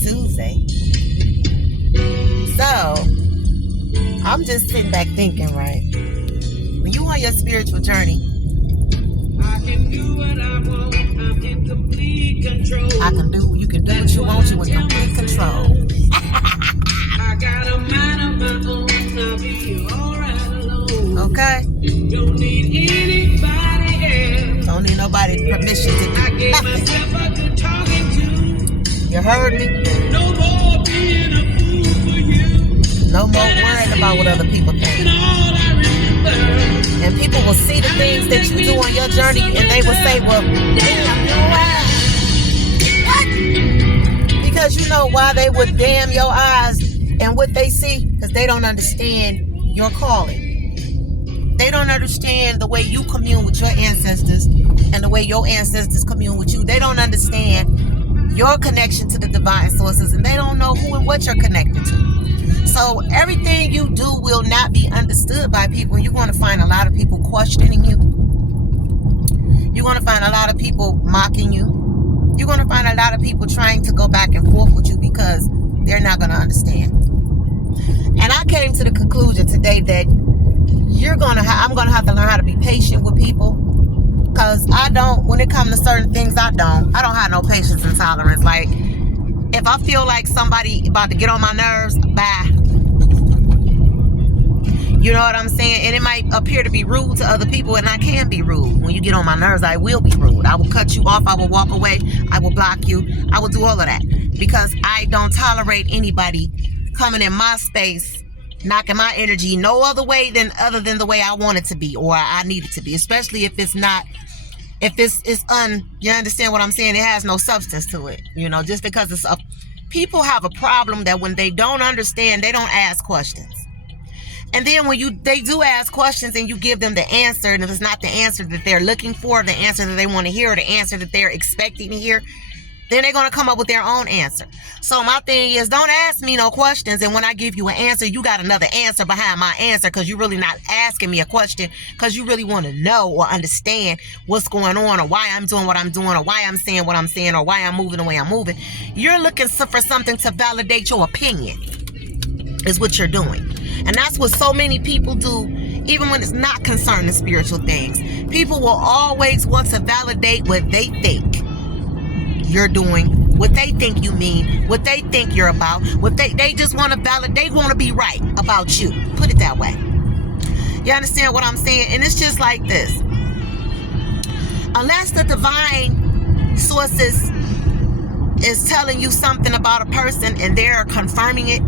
Tuesday. So, I'm just sitting back thinking, right? When you on your spiritual journey, I can do what I want. I'm in complete control. You can do what you want. You in complete control. I got a mind of my own. I'll be alright alone. Okay? Don't need anybody else. Don't need nobody's permission to I do gave nothing. myself a good talking to. You heard me? No more being a fool for you. No more worrying about what other people think. And all I remember. And people will see the things that you do on your journey, and they will say, well, damn, your eyes. What? Because you know why they would damn your eyes and what they see? Because they don't understand your calling. They don't understand the way you commune with your ancestors and the way your ancestors commune with you. They don't understand your connection to the divine sources, and they don't know who and what you're connected to. So everything you do will not be understood by people. You're going to find a lot of people questioning you. You're going to find a lot of people mocking you. You're going to find a lot of people trying to go back and forth with you because they're not going to understand. And I came to the conclusion today that I'm going to have to learn how to be patient with people, because when it comes to certain things, I don't have no patience and tolerance. Like, if I feel like somebody about to get on my nerves, bye. You know what I'm saying? And it might appear to be rude to other people, and I can be rude. When you get on my nerves, I will be rude. I will cut you off. I will walk away. I will block you. I will do all of that because I don't tolerate anybody coming in my space, knocking my energy no other way other than the way I want it to be or I need it to be, especially if it's not. If you understand what I'm saying? It has no substance to it. You know, just because people have a problem that when they don't understand, they don't ask questions. And then when they do ask questions and you give them the answer, and if it's not the answer that they're looking for, the answer that they want to hear, or the answer that they're expecting to hear, then they're going to come up with their own answer. So my thing is, don't ask me no questions, and when I give you an answer, you got another answer behind my answer, because you're really not asking me a question because you really want to know or understand what's going on, or why I'm doing what I'm doing, or why I'm saying what I'm saying, or why I'm moving the way I'm moving. You're looking for something to validate your opinion is what you're doing. And that's what so many people do, even when it's not concerning spiritual things. People will always want to validate what they think you're doing, what they think you mean, what they think you're about, what they just want to validate. They want to be right about you. Put it that way. You understand what I'm saying? And it's just like this. Unless the divine sources is telling you something about a person and they're confirming it,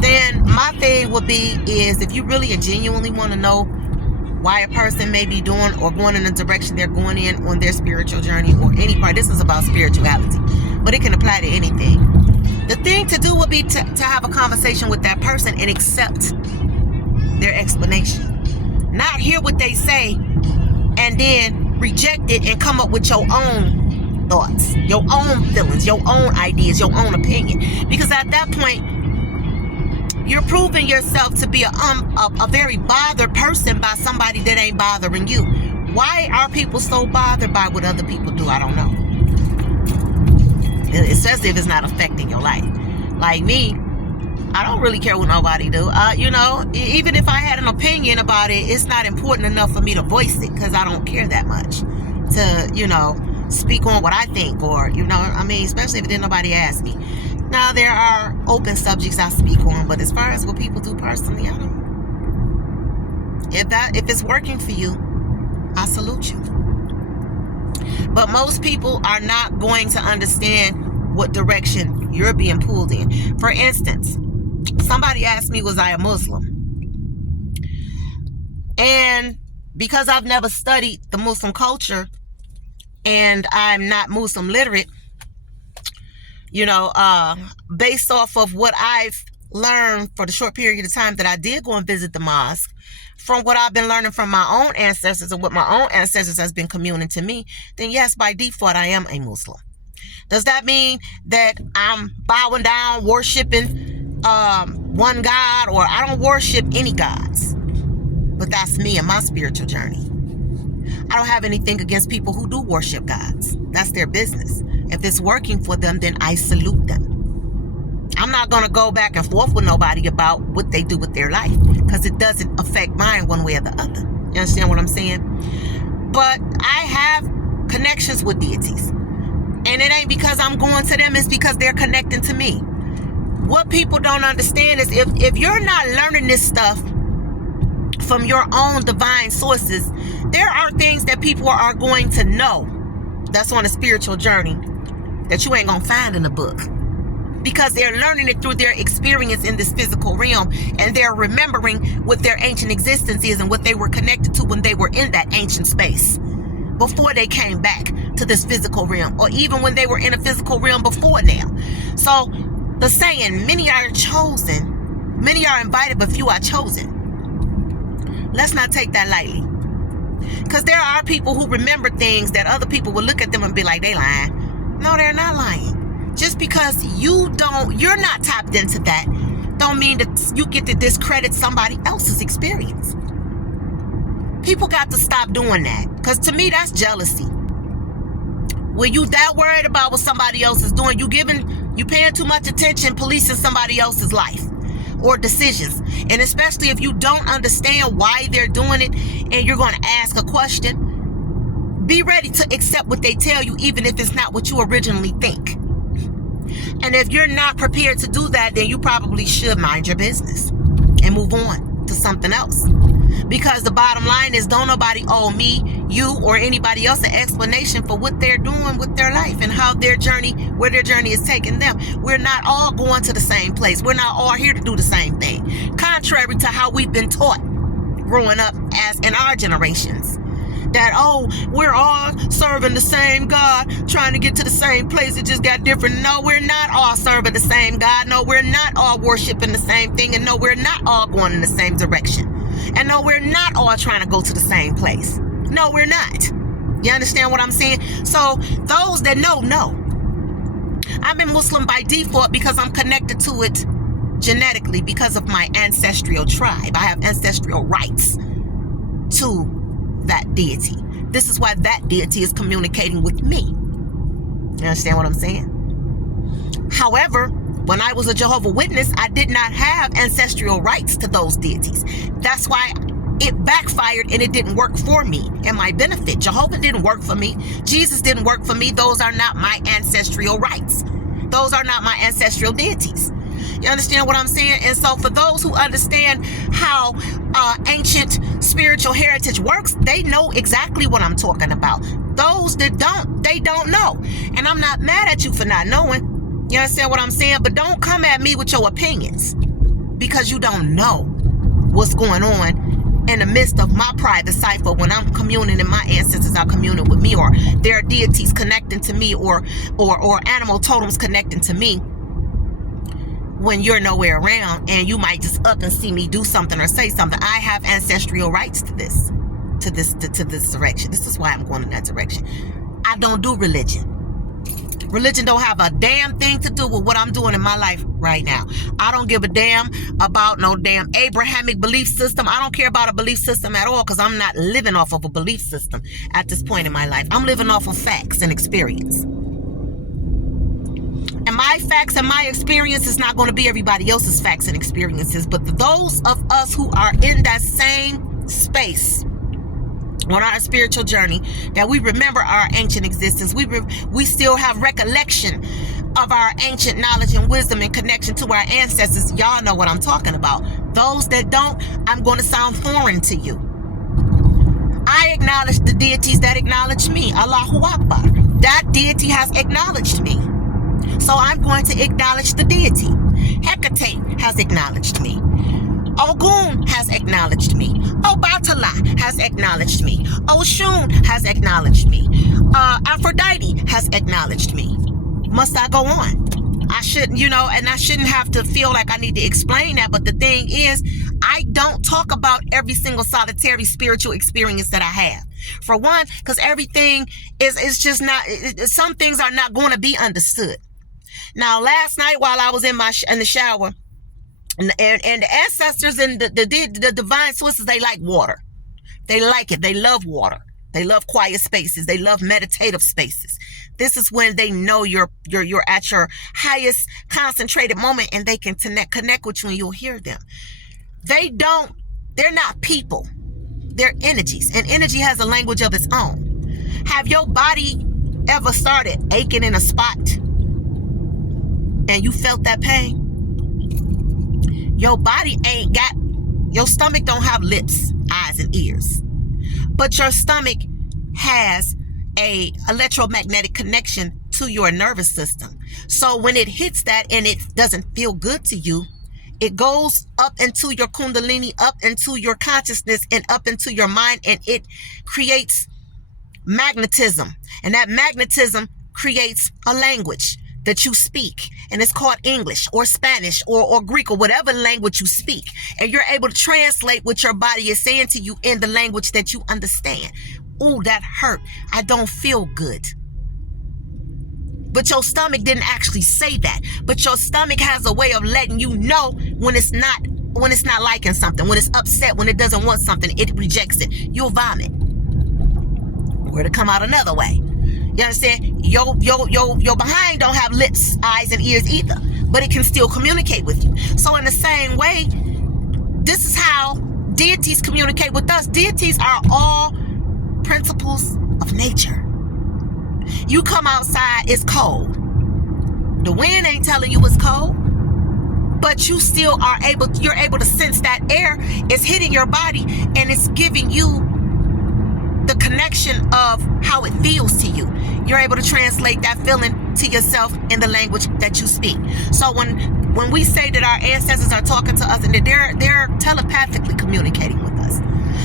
then my thing would be is, if you really and genuinely want to know why a person may be doing or going in the direction they're going in on their spiritual journey or any part, this is about spirituality, but it can apply to anything. The thing to do would be to have a conversation with that person and accept their explanation. Not hear what they say and then reject it and come up with your own thoughts, your own feelings, your own ideas, your own opinion. Because at that point, you're proving yourself to be a very bothered person by somebody that ain't bothering you. Why are people so bothered by what other people do? I don't know. Especially if it's not affecting your life. Like me, I don't really care what nobody do. Even if I had an opinion about it, it's not important enough for me to voice it, because I don't care that much to, speak on what I think, or, especially if nobody asked me. Now, there are open subjects I speak on, but as far as what people do personally, I don't. If it's working for you, I salute you. But most people are not going to understand what direction you're being pulled in. For instance, somebody asked me, was I a Muslim? And because I've never studied the Muslim culture and I'm not Muslim literate, based off of what I've learned for the short period of time that I did go and visit the mosque, from what I've been learning from my own ancestors and what my own ancestors has been communing to me, then yes, by default, I am a Muslim. Does that mean that I'm bowing down, worshiping one God, or I don't worship any gods? But that's me and my spiritual journey. I don't have anything against people who do worship gods. That's their business. If it's working for them, then I salute them. I'm not going to go back and forth with nobody about what they do with their life, because it doesn't affect mine one way or the other. You understand what I'm saying? But I have connections with deities. And it ain't because I'm going to them, it's because they're connecting to me. What people don't understand is if you're not learning this stuff from your own divine sources, there are things that people are going to know that's on a spiritual journey that you ain't going to find in a book. Because they're learning it through their experience in this physical realm, and they're remembering what their ancient existence is and what they were connected to when they were in that ancient space before they came back to this physical realm, or even when they were in a physical realm before now. So the saying, many are chosen, many are invited, but few are chosen. Let's not take that lightly, because there are people who remember things that other people will look at them and be like, they lying. No, they're not lying. Just because you're not tapped into that, don't mean that you get to discredit somebody else's experience. People got to stop doing that, because to me, that's jealousy. When you that worried about what somebody else is doing, you paying too much attention policing somebody else's life or decisions. And especially if you don't understand why they're doing it and you're going to ask a question, be ready to accept what they tell you, even if it's not what you originally think. And if you're not prepared to do that, then you probably should mind your business and move on to something else. Because the bottom line is, don't nobody owe me, you, or anybody else an explanation for what they're doing with their life and how their journey, where their journey is taking them. We're not all going to the same place. We're not all here to do the same thing. Contrary to how we've been taught growing up as in our generations. That, oh, we're all serving the same God, trying to get to the same place. It just got different. No, we're not all serving the same God. No, we're not all worshiping the same thing. And no, we're not all going in the same direction. And no, we're not all trying to go to the same place. No, we're not. You understand what I'm saying? So those that know. I've been Muslim by default because I'm connected to it genetically because of my ancestral tribe. I have ancestral rights to that deity. This is why that deity is communicating with me. You understand what I'm saying? However, when I was a Jehovah's Witness, I did not have ancestral rights to those deities. That's why it backfired and it didn't work for me and my benefit. Jehovah didn't work for me. Jesus didn't work for me. Those are not my ancestral rights. Those are not my ancestral deities. You understand what I'm saying? And so for those who understand how ancient spiritual heritage works, they know exactly what I'm talking about. Those that don't, they don't know. And I'm not mad at you for not knowing. You understand what I'm saying? But don't come at me with your opinions, because you don't know what's going on in the midst of my private cipher when I'm communing and my ancestors are communing with me, or there are deities connecting to me, or animal totems connecting to me. When you're nowhere around and you might just up and see me do something or say something, I have ancestral rights to this direction. This is why I'm going in that direction. I don't do religion. Religion don't have a damn thing to do with what I'm doing in my life right now. I don't give a damn about no damn Abrahamic belief system. I don't care about a belief system at all, because I'm not living off of a belief system at this point in my life. I'm living off of facts and experience. And my facts and my experience is not going to be everybody else's facts and experiences, but those of us who are in that same space on our spiritual journey, that we remember our ancient existence. We still have recollection of our ancient knowledge and wisdom and connection to our ancestors. Y'all know what I'm talking about. Those that don't, I'm going to sound foreign to you. I acknowledge the deities that acknowledge me. Allahu Akbar. That deity has acknowledged me. So I'm going to acknowledge the deity. Hecate has acknowledged me. Ogun has acknowledged me. Obatala has acknowledged me. Oshun has acknowledged me. Aphrodite has acknowledged me. Must I go on? I shouldn't, and I shouldn't have to feel like I need to explain that. But the thing is, I don't talk about every single solitary spiritual experience that I have. For one, because everything is just not, some things are not going to be understood. Now, last night while I was in the shower, and the ancestors and the divine sources, they like water. They like it. They love water. They love quiet spaces. They love meditative spaces. This is when they know you're at your highest concentrated moment, and they can connect with you, and you'll hear them. They're not people. They're energies, and energy has a language of its own. Have your body ever started aching in a spot and you felt that pain? Your body your stomach don't have lips, eyes, and ears. But your stomach has a electromagnetic connection to your nervous system. So when it hits that and it doesn't feel good to you, it goes up into your kundalini, up into your consciousness, and up into your mind, and it creates magnetism. And that magnetism creates a language that you speak, and it's called English or Spanish or Greek or whatever language you speak, and you're able to translate what your body is saying to you in the language that you understand. Oh, that hurt. I don't feel good. But your stomach didn't actually say that. But your stomach has a way of letting you know when it's not liking something, when it's upset, when it doesn't want something, it rejects it. You'll vomit. Or to come out another way. You understand? Your behind don't have lips, eyes, and ears either, but it can still communicate with you. So in the same way, this is how deities communicate with us. Deities are all principles of nature. You come outside, it's cold. The wind ain't telling you it's cold, but you still you're able to sense that air is hitting your body, and it's giving you the connection of how it feels to you. You're able to translate that feeling to yourself in the language that you speak. So when we say that our ancestors are talking to us and that they're telepathically communicating with us,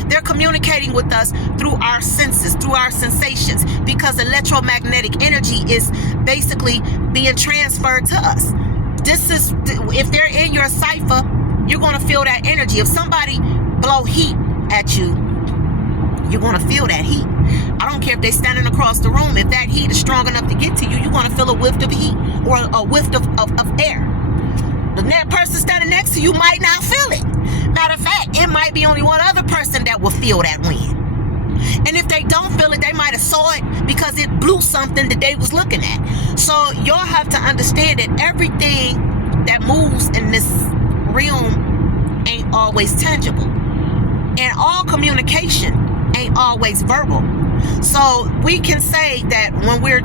they're communicating with us through our senses, through our sensations, because electromagnetic energy is basically being transferred to us. If they're in your cipher, you're going to feel that energy. If somebody blow heat at you, you're going to feel that heat. I don't care if they're standing across the room. If that heat is strong enough to get to you, you're going to feel a whiff of heat or a whiff of air. The person standing next to you might not feel it. Matter of fact, it might be only one other person that will feel that wind. And if they don't feel it, they might have saw it because it blew something that they was looking at. So y'all have to understand that everything that moves in this realm ain't always tangible. And all communication ain't always verbal. So we can say that when we're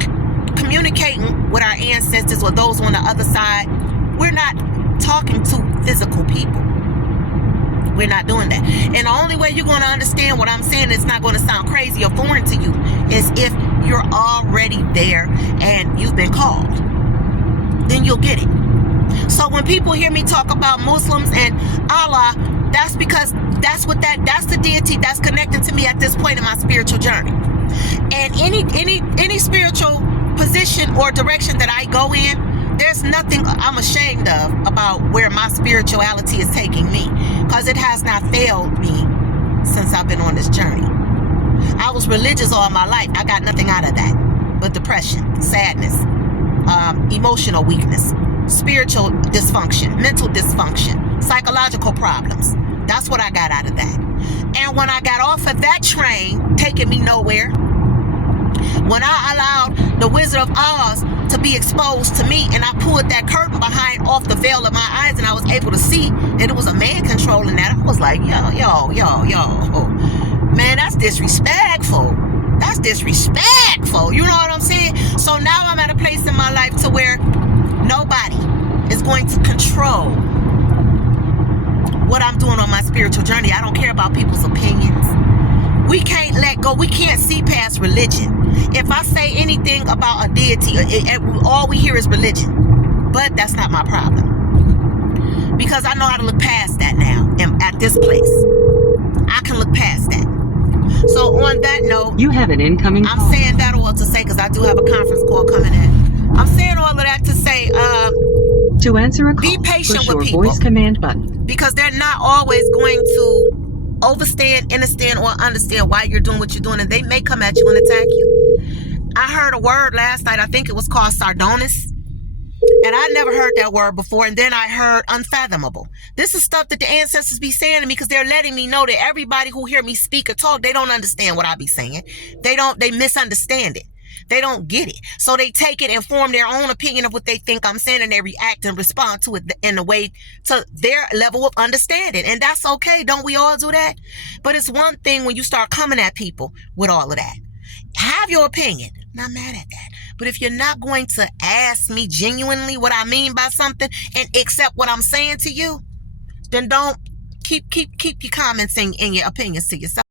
communicating with our ancestors or those on the other side, we're not talking to physical people. We're not doing that. And the only way you're going to understand what I'm saying, it's not going to sound crazy or foreign to you, is if you're already there and you've been called. Then you'll get it. So when people hear me talk about Muslims and Allah, that's because that's the deity that's connecting to me at this point in my spiritual journey. And any spiritual position or direction that I go in, there's nothing I'm ashamed of about where my spirituality is taking me, because it has not failed me since I've been on this journey. I was religious all my life. I got nothing out of that but depression, sadness, emotional weakness, spiritual dysfunction, mental dysfunction, psychological problems. That's what I got out of that. And when I got off of that train, taking me nowhere, when I allowed the Wizard of Oz to be exposed to me, and I pulled that curtain off the veil of my eyes, and I was able to see that it was a man controlling that, I was like, yo, man, that's disrespectful. That's disrespectful. You know what I'm saying? So now I'm at a place in my life to where nobody is going to control what I'm doing on my spiritual journey. I don't care about people's opinions. We can't let go. We can't see past religion. If I say anything about a deity, all we hear is religion. But that's not my problem, because I know how to look past that now. And at this place, I can look past that. So on that note, you have an incoming call. I'm saying that all to say, because I do have a conference call coming in. I'm saying all of that to say, to answer a call, be patient push with your people, voice command button, because they're not always going to overstand, understand, or understand why you're doing what you're doing, and they may come at you and attack you. I heard a word last night. I think it was called Sardonic. And I never heard that word before. And then I heard unfathomable. This is stuff that the ancestors be saying to me because they're letting me know that everybody who hear me speak or talk, they don't understand what I be saying. They misunderstand it. They don't get it. So they take it and form their own opinion of what they think I'm saying, and they react and respond to it in a way to their level of understanding. And that's okay. Don't we all do that? But it's one thing when you start coming at people with all of that. Have your opinion. Not mad at that. But if you're not going to ask me genuinely what I mean by something and accept what I'm saying to you, then don't keep your comments and your opinions to yourself.